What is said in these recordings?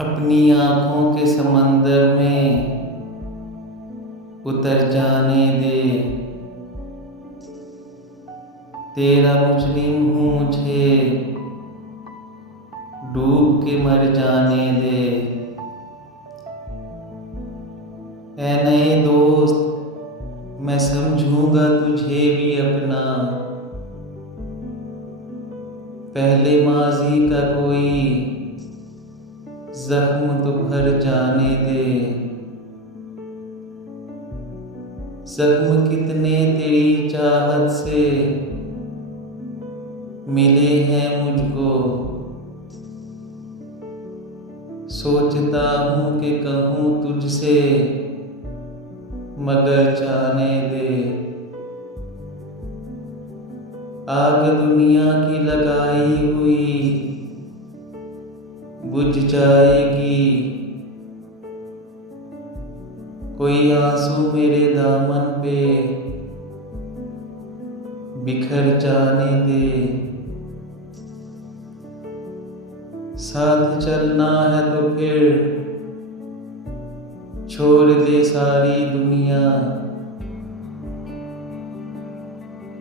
अपनी आँखों के समंदर में उतर जाने दे। तेरा मुजरिम हूँ, मुझे डूब के मर जाने दे। ऐ नए दोस्त, मैं समझूंगा तुझे भी अपना। पहले माजी का कोई जख्म तो भर जाने दे। जख्म कितने तेरी चाहत से मिले हैं मुझको। सोचता हूँ कि कहूँ तुझसे मगर जाने दे। आग दुनिया की लगाई हुई बुझ जाएगी। कोई आंसू मेरे दामन पे बिखर जाने दे। साथ चलना है तो फिर छोड़ दे सारी दुनिया।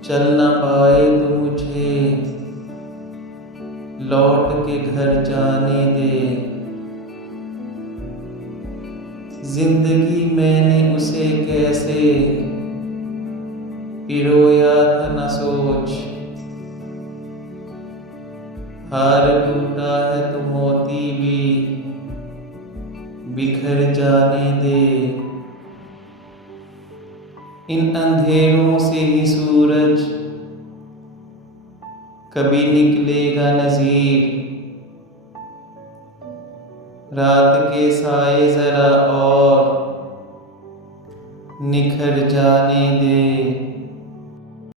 चल ना पाए तो मुझे लौट के घर जाने दे। जिंदगी मैंने उसे कैसे पिरोया था न सोच। हार टूटा है तो मोती भी बिखर जाने दे। इन अंधेरों से ही सूरज कभी निकलेगा नज़ीर। रात के साए जरा और निखर जाने दे।